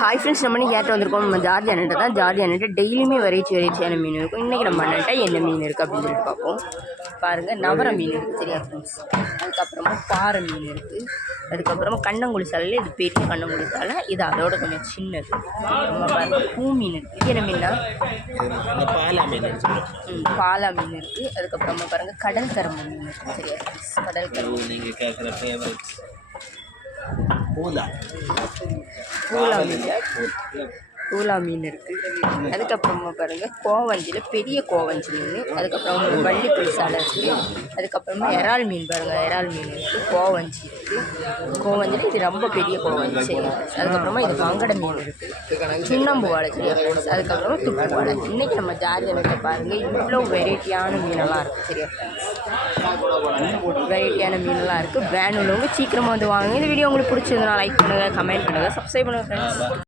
Hi friends, நம்ம கேட்டு வந்திருக்கோம். நம்ம ஜார்ஜ் அண்ணன்ட்ட தான். ஜார்ஜ் அண்ணன்ட்ட டெய்லியுமே வெரைட்டியான மீன் இருக்கும். இன்றைக்கி நம்ம அண்ணன்ட்ட என்ன மீன் இருக்குது அப்படின்னு சொல்லிட்டு பார்ப்போம். பாருங்கள், நவர மீன் இருக்குது சரியா ஃப்ரெண்ட்ஸ். அதுக்கப்புறமா பாறை மீன் இருக்குது. அதுக்கப்புறமா கண்ணங்குழி சாலையில் இது பெரிய கண்ணங்குழி சாலை, இது அதோட கொஞ்சம் சின்னது. நம்ம பாருங்கள், பூ மீன் இருக்குது. இது என்ன மீனா? பாலா மீன் இருக்குது. அதுக்கப்புறமா பாருங்கள், கடல் கரும்பு மீன் இருக்குது சரியா ஃப்ரெண்ட்ஸ். கடல் கரும்பு பூலா மீன் இருக்குது. அதுக்கப்புறமா பாருங்கள், கோவஞ்சியில் பெரிய கோவஞ்சி மீன். அதுக்கப்புறமா வள்ளி புளிசாலை இருக்குது. அதுக்கப்புறமா இறால் மீன் பாருங்கள், இறால் மீன் இருக்குது. கோவஞ்சி இருக்குது. கோவஞ்சியில் இது ரொம்ப பெரிய கோவஞ்சி சரியா. அதுக்கப்புறமா இது வங்கட மீன் இருக்குது. சுண்ணாம்பு வாழை சரியா. அதுக்கப்புறமா துப்பு வாழை. இன்றைக்கி நம்ம ஜார்ஜ் அண்ணன்ட்ட பாருங்கள், இவ்வளோ வெரைட்டியான மீனெல்லாம் இருக்குது சரியா. வெரைட்டியான மீனெல்லாம் இருக்குது. வேன் உள்ளவங்க சீக்கிரமாக வந்து வாங்க. இந்த வீடியோ உங்களுக்கு பிடிச்சதுன்னா லைக் பண்ணுங்கள், கமெண்ட் பண்ணுங்கள், சப்ஸ்கிரைப் பண்ணுங்கள் ஃப்ரெண்ட்ஸ்.